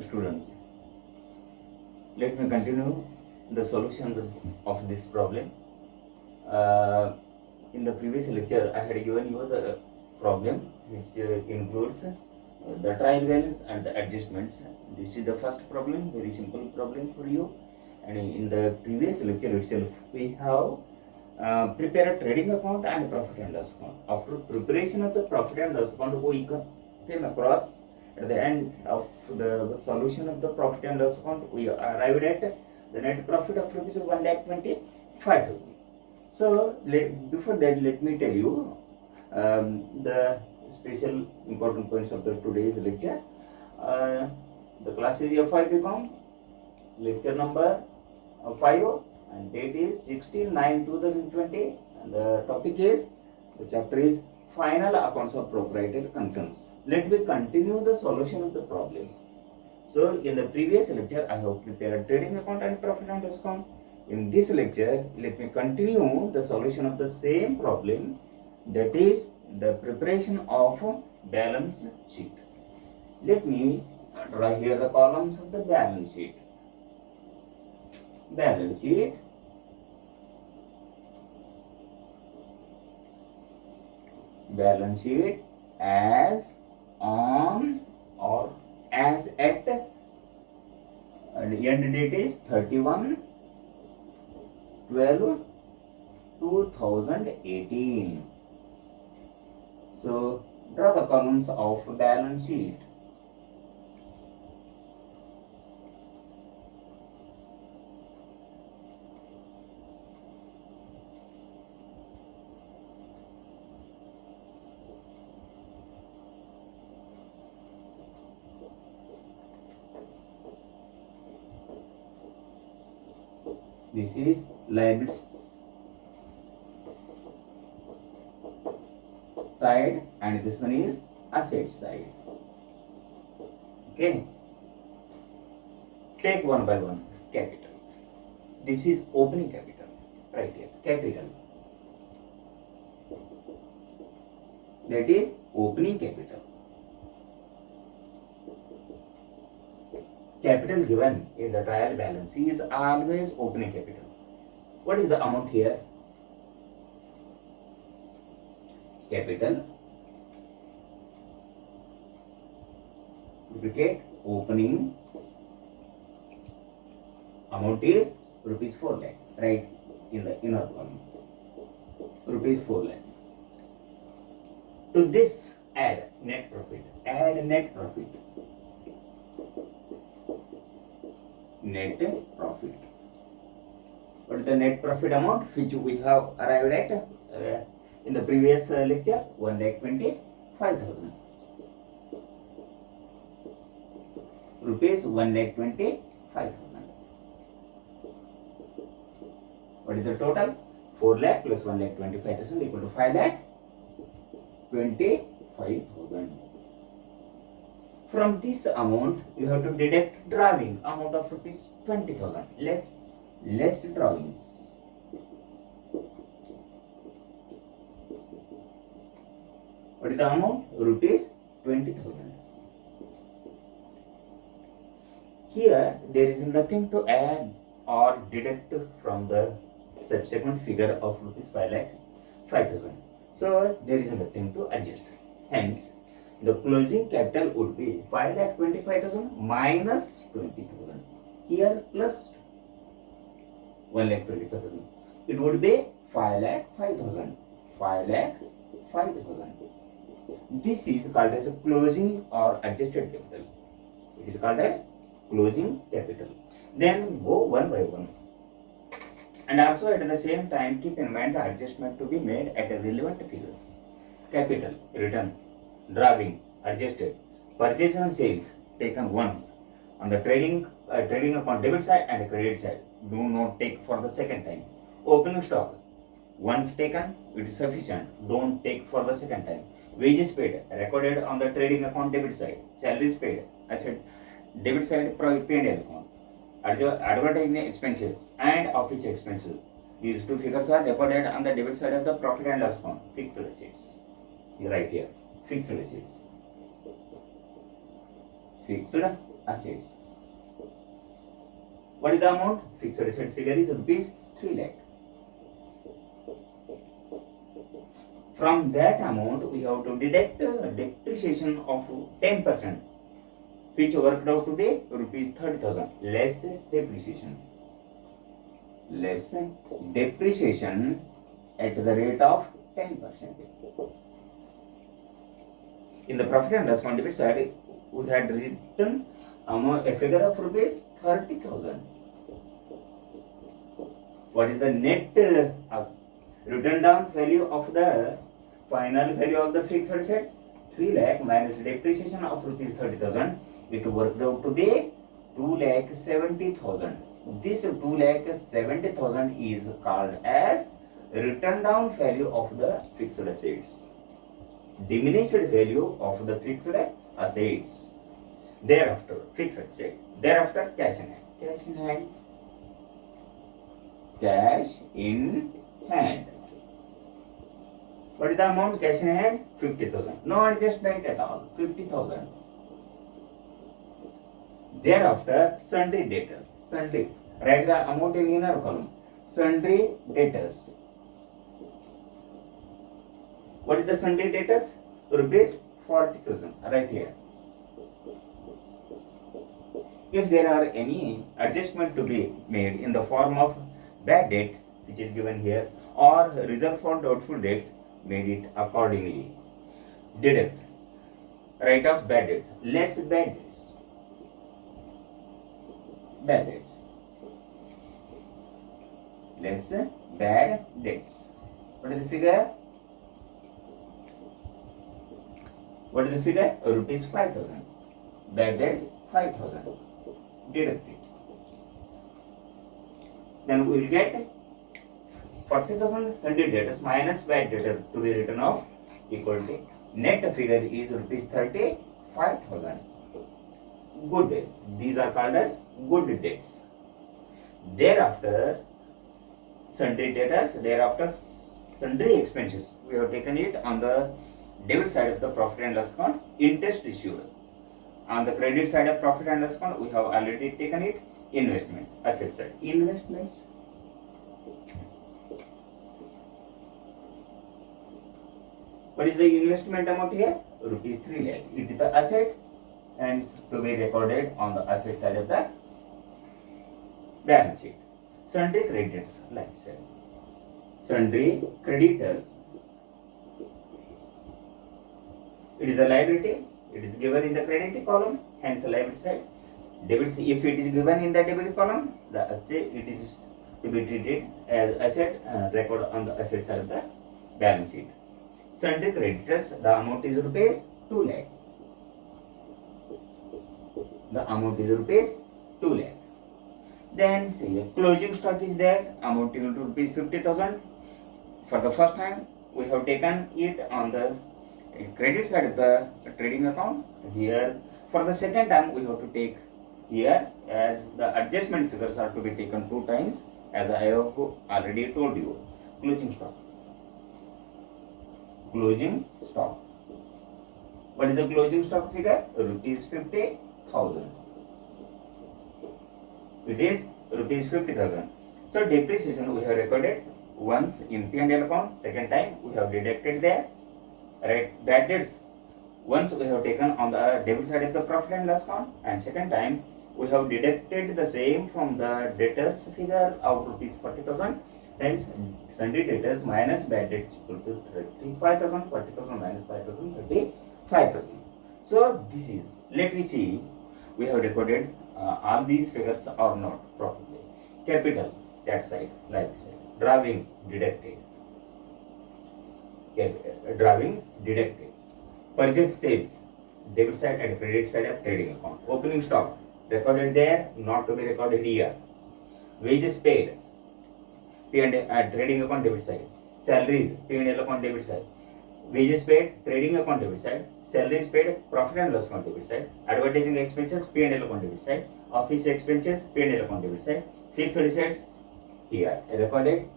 Students, let me continue the solution of this problem. Uh, in the previous lecture, I had given you the problem which includes the trial values and the adjustments. This is the first problem, very simple problem for you. And in the previous lecture itself, we have prepared a trading account and profit and loss account. After preparation of the profit and loss account, we came across at the end of the solution of the profit and loss account, we arrived at the net profit of rupees 1,25,000. So before that, let me tell you the special important points of the today's lecture. The class is FIBCom, lecture number 5, and date is 16/9/2020, and the topic is, the chapter is final accounts of proprietary concerns. Let me continue the solution of the problem. So in the previous lecture, I have prepared a trading account and profit and loss account. In this lecture, let me continue the solution of the same problem, that is the preparation of balance sheet. Let me draw here the columns of the balance sheet. Balance sheet, balance sheet as on or as at, and end date is 31/12/2018. So draw the columns of balance sheet. This is liabilities side and this one is asset side. Okay. Take one by one. Capital. This is opening capital. Right here. Capital. That is opening capital. Capital given in the trial balance is always opening capital. What is the amount here? Capital, duplicate, opening, amount is rupees 4 lakh, right, in the inner column, rupees 4 lakh. To this add net profit, net profit. Net profit. What is the net profit amount which we have arrived at in the previous lecture? 1,25,000 rupees. 1,25,000. What is the total? 4 lakh plus 1,25,000 equal to 5,25,000. From this amount, you have to deduct drawing amount of rupees 20,000. Less drawings. What is the amount? Rupees 20,000. Here, there is nothing to add or deduct from the subsequent figure of rupees 5,05,000. So, there is nothing to adjust. Hence, the closing capital would be 5,25,000 minus 20,000. Here plus 1,25,000. It would be 5,05,000. 5,05,000. This is called as a closing or adjusted capital. It is called as closing capital. Then go one by one. And also at the same time, keep in mind the adjustment to be made at the relevant figures. Capital, return, drawing, adjusted, purchase and sales taken once on the trading account debit side and credit side. Do not take for the second time. Opening stock, once taken, it is sufficient. Don't take for the second time. Wages paid, recorded on the trading account debit side. Salaries paid, asset debit side P&L account. Advertising expenses and office expenses. These two figures are recorded on the debit side of the profit and loss account. Fixed receipts. Right here. Fixed receipts. Fixed assets. What is the amount? Fixed asset figure is rupees 3 lakh. From that amount, we have to deduct depreciation of 10%, which worked out to be rupees 30,000, less depreciation. Less depreciation at the rate of 10%. In the profit and loss account debit side, we had written a figure of rupees 30,000. What is the net written down value of the final value of the fixed assets? 3 lakh minus depreciation of rupees 30,000. It worked out to be 2,70,000. This 2,70,000 is called as written down value of the fixed assets. Diminished value of the fixed assets. Thereafter, fixed asset. Thereafter, cash in hand. Cash in hand. Cash in hand. What is the amount? Cash in hand? 50,000. No adjustment at all. 50,000. Thereafter, sundry debtors. Sundry. Write the amount in inner column. Sundry debtors. What is the sundry debtors? Rupees 40,000. Right here. If there are any adjustment to be made in the form of bad debt, which is given here, or reserve for doubtful debts, made it accordingly. Deduct. Write off bad debts. Less bad debts. Bad debts. Less bad debts. What is the figure? What is the figure? Rupees 5,000. Bad debts 5,000. Deduct it. Then we will get 40,000 sundry debtors minus bad debtor to be written off equal to net figure is rupees 35,000. Good debt. These are called as good debts. Thereafter, sundry debtors. Thereafter, sundry expenses. We have taken it on the debit side of the profit and loss account. Interest issued. On the credit side of profit and loss account, we have already taken it. Investments. Asset side. Investments. What is the investment amount here? Rupees 3 lakh. It is the asset and to be recorded on the asset side of the balance sheet. Sundry creditors, like I said. Sundry creditors. It is the liability. It is given in the credit column, hence the liability side. Debit, if it is given in the debit column, the asset, it is to be treated as asset record on the asset side of the balance sheet. Sundry creditors, the amount is rupees 2 lakh. The amount is rupees 2 lakh. Then see, closing stock is there, amounting to rupees 50,000. For the first time, we have taken it on the credit side of the trading account. Here, for the second time, we have to take here as the adjustment figures are to be taken 2 times, as I have already told you. Closing stock. Closing stock. What is the closing stock figure? Rupees 50,000. It is rupees 50,000. So depreciation we have recorded once in P&L account. Second time we have deducted there. Right. Bad debts. Once we have taken on the debit side of the profit and loss account, and second time we have deducted the same from the debtors figure of rupees 40,000. Hence, sundry debtors minus bad debts equal to 35,000, 40,000 minus 5,000, 35,000. So this is, let me see, we have recorded all these figures or not properly. Capital, that side, like side. Drawing, deducted. Drawings, deducted. Purchase sales, debit side and credit side of trading account. Opening stock, recorded there, not to be recorded here. Wages paid, P&L trading account debit side. Salaries, P&L account debit side. Wages paid, trading account debit side. Salaries paid, profit and loss account debit side. Advertising expenses, P&L account debit side. Office expenses, P&L account debit side. Fixed assets, here recorded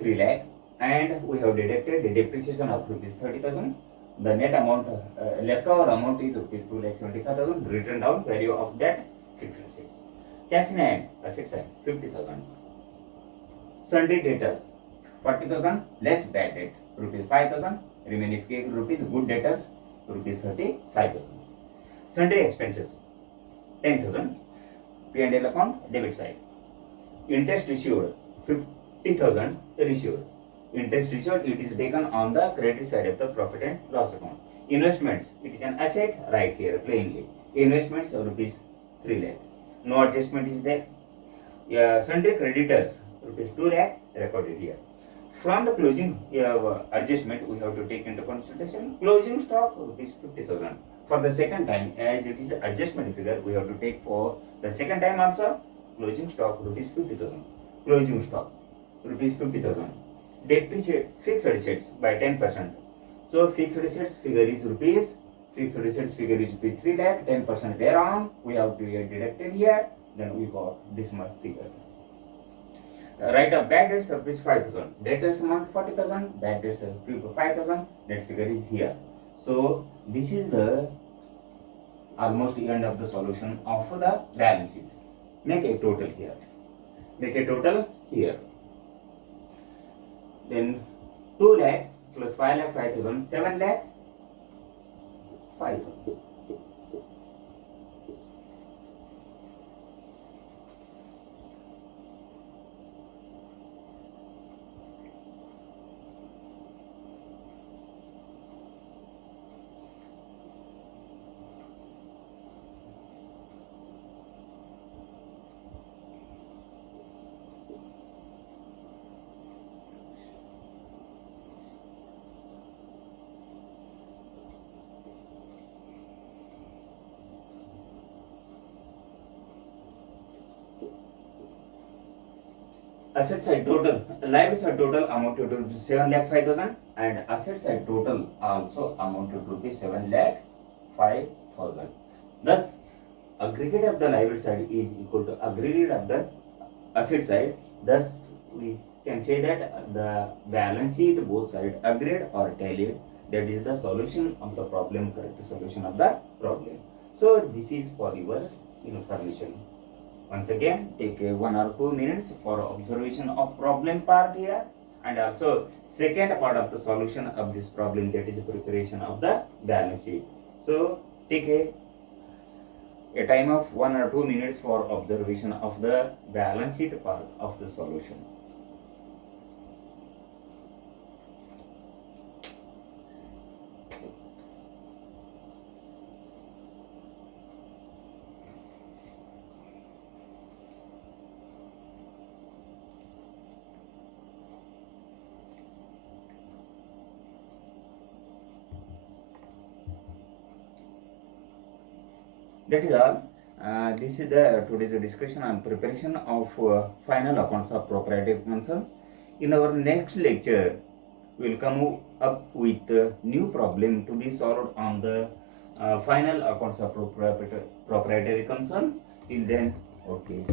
3 lakh, and we have deducted the depreciation of rupees 30,000 the net amount, leftover amount is rupees 2,75,000. Written down value of that fixed assets. Cash in hand, asset side 50,000. Sundry debtors 40,000 less bad debt rupees 5,000. Remaining rupees good debtors rupees 35,000. Sundry expenses 10,000. P&L account debit side. Interest received 50,000 received. Interest received, it is taken on the credit side of the profit and loss account. Investments, it is an asset right here plainly. Investments rupees 3 lakh. No adjustment is there. Sundry creditors rupees 2 lakh recorded here. From the closing adjustment, we have to take into consideration closing stock rupees 50,000. For the second time, as it is adjustment figure, we have to take for the second time also closing stock rupees 50,000. Closing stock rupees 50,000. Depreciate fixed assets by 10%. So fixed assets figure is rupees. Fixed assets figure is rupees 3 lakh. 10% thereon we have to get deducted here. Then we got this much figure. Write up bad debts rupees 5,000. Debtors amount 40,000. Bad debts 5,000. That figure is here. So this is the almost end of the solution of the balance sheet. Make a total here. Make a total here. Then 2 lakh plus 5 lakh 5,000, 7 lakh 5,000. Asset side total, liability side total amounted to rupees 7 lakh 5,000 and asset side total also amounted to rupees 7 lakh 5,000. Thus, aggregate of the liability side is equal to aggregate of the asset side. Thus, we can say that the balance sheet both sides agreed or tallied. That is the solution of the problem, correct solution of the problem. So, this is for your information. Once again, take 1 or 2 minutes for observation of problem part here, and also second part of the solution of this problem, that is preparation of the balance sheet. So take a time of 1 or 2 minutes for observation of the balance sheet part of the solution. That is all. This is the today's discussion on preparation of final accounts of proprietary concerns. In our next lecture, we will come up with new problem to be solved on the final accounts of proprietary concerns. Till then, okay.